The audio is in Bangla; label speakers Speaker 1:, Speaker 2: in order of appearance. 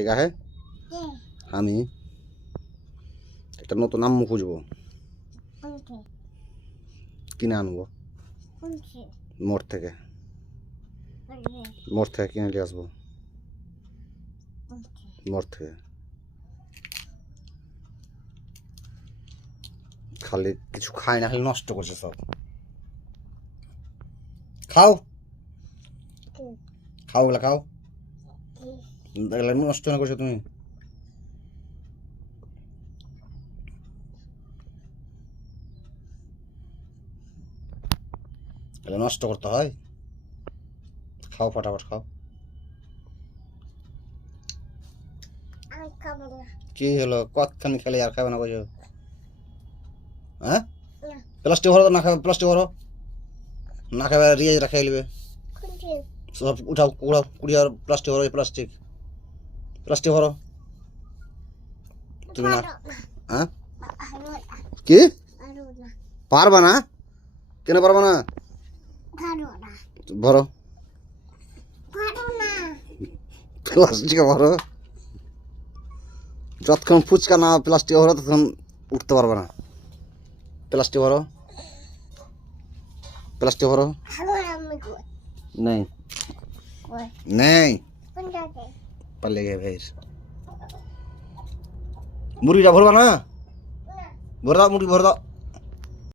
Speaker 1: ঠিক আছে? আমি একটা নতুন আম্মু খুঁজবো। কিনে আনব। মোড় থেকে। মোড় থেকে কিনে নিয়ে আসব। মোড় থেকে। খালি কিছু খায় না খালি নষ্ট করছে সব। খাও। খাও এগুলো খাও।
Speaker 2: কে
Speaker 1: নষ্ট না করছ তুমি। নষ্ট করতে হয়। খাও ফটাফট খাও। কি হলো? কতখানি খেলে আর খাবে না বলছো? হ্যাঁ? প্লাস্টিক ভরো তো না খাবে প্লাস্টিক ভরো। না খাবে রিয়ে রাখা নেবে। সব উঠাও কুড়াও কুড়ি আর প্লাস্টিক ভরো প্লাস্টিক। প্লাস্টিক ভরো তুমি না হ্যাঁ কি পারবা না কেন পারবা না ভরো প্লাস্টিক ভরো যতক্ষণ ফুচকা না প্লাস্টিক ভরো ততক্ষণ উঠতে পারবে না প্লাস্টিক ভরো প্লাস্টিক ভরো নেই নেই
Speaker 2: কোনটাকে
Speaker 1: পালিয়ে গিয়ে ভাই মুড়িটা ভরবা না
Speaker 2: না
Speaker 1: ভরে দাও মুড়ি ভরে দাও